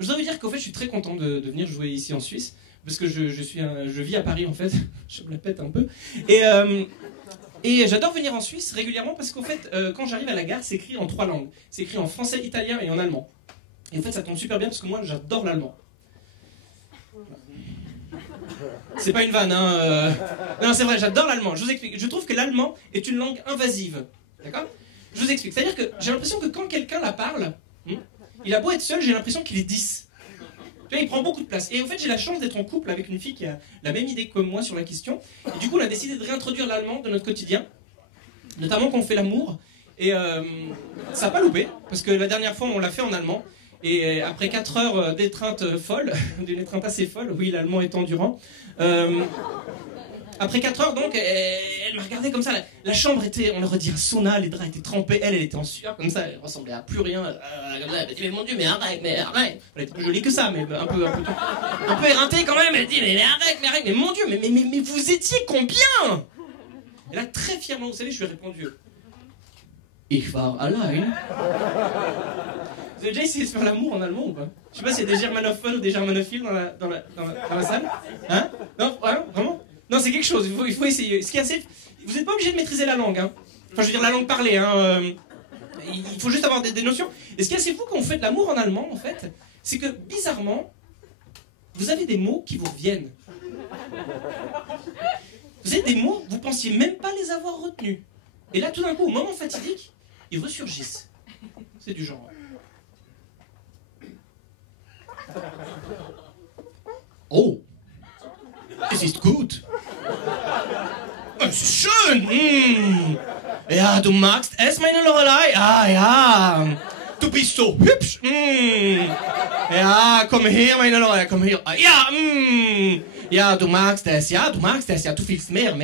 je dois vous dire qu'en fait, je suis très content de venir jouer ici en Suisse, parce que je vis à Paris en fait, je me la pète un peu, et j'adore venir en Suisse régulièrement parce qu'en fait, quand j'arrive à la gare, c'est écrit en 3 langues. C'est écrit en français, italien et en allemand. Et en fait, ça tombe super bien parce que moi, j'adore l'allemand. C'est pas une vanne, hein. Non, c'est vrai, j'adore l'allemand. Je vous explique. Je trouve que l'allemand est une langue invasive. D'accord ? Je vous explique. C'est-à-dire que j'ai l'impression que quand quelqu'un la parle, il a beau être seul, j'ai l'impression qu'il est 10. Tu vois, il prend beaucoup de place. Et en fait, j'ai la chance d'être en couple avec une fille qui a la même idée que moi sur la question. Et du coup, on a décidé de réintroduire l'allemand de notre quotidien, notamment quand on fait l'amour. Et ça n'a pas loupé, parce que la dernière fois, on l'a fait en allemand. Et après 4 heures d'étreinte folle, d'une étreinte assez folle, oui, l'allemand est endurant. Après 4 heures, donc, elle m'a regardé comme ça. La chambre était, on aurait dit un sauna, les draps étaient trempés. Elle était en sueur, comme ça, elle ressemblait à plus rien. Comme ça, elle m'a dit, mais mon Dieu, mais arrête. Elle était plus jolie que ça, mais un peu éreintée quand même. Elle dit, mais arrête, mais mon Dieu, mais vous étiez combien? Et là, très fièrement, vous savez, je lui ai répondu, Ich war allein. Vous avez déjà essayé de faire l'amour en allemand ou pas? Je sais pas s'il y a des germanophones ou des germanophiles dans la salle. Hein? Non, hein? Vraiment? Non, c'est quelque chose, il faut essayer. Ce qui est assez... Vous n'êtes pas obligé de maîtriser la langue. Hein. Enfin, je veux dire, la langue parlée. Hein. Il faut juste avoir des notions. Et ce qui est assez fou quand on fait de l'amour en allemand, en fait, c'est que, bizarrement, vous avez des mots qui vous reviennent. Vous avez des mots, vous pensiez même pas les avoir retenus. Et là, tout d'un coup, au moment fatidique, ils ressurgissent. C'est du genre... Oh, es ist gut. Es ist schön. Ja, du magst es, meine Lorelei. Ah, ja. Du bist so hübsch. Ja, komm her, meine Lorelei, komm her. Ah, ja, ja, du magst es. Ja, du magst es. Ja, du willst mehr.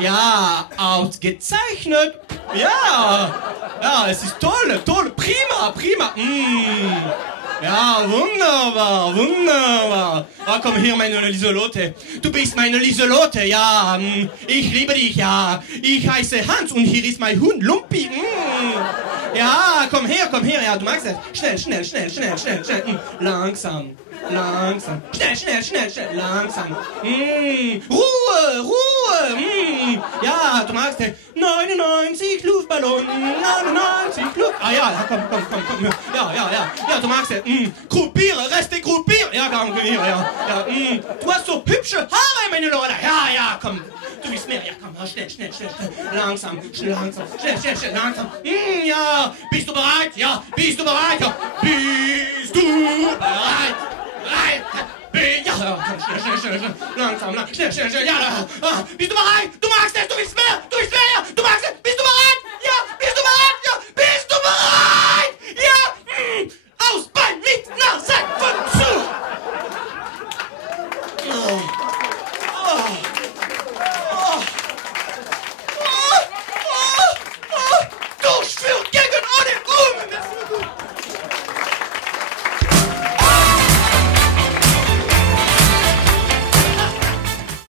Ja, ausgezeichnet. Ja, ja, es ist toll, prima. Ja, wunderbar. Ah, komm her, meine Lieselotte. Du bist meine Lieselotte, ja. Ich liebe dich, ja. Ich heiße Hans und hier ist mein Hund, Lumpi. Ja, komm her, ja, du magst es. Schnell. Langsam. Schnell, langsam. Ruhe. Ja, du magst es. 99 Luftballon, 99 Luft... Ah ja, komm. Ja, du magst es. Gruppiere, reste gruppieren. Ja, komm hier, ja. Du hast so hübsche Haare, meine Leute. Ja, komm. Du willst mehr, ja, komm, schnell. Langsam. Schnell, langsam. Ja, bist du bereit? Ja. Bist du bereit? Ja, ja, komm, schnell, langsam, schnell, ja, bist du bereit? Du magst es, du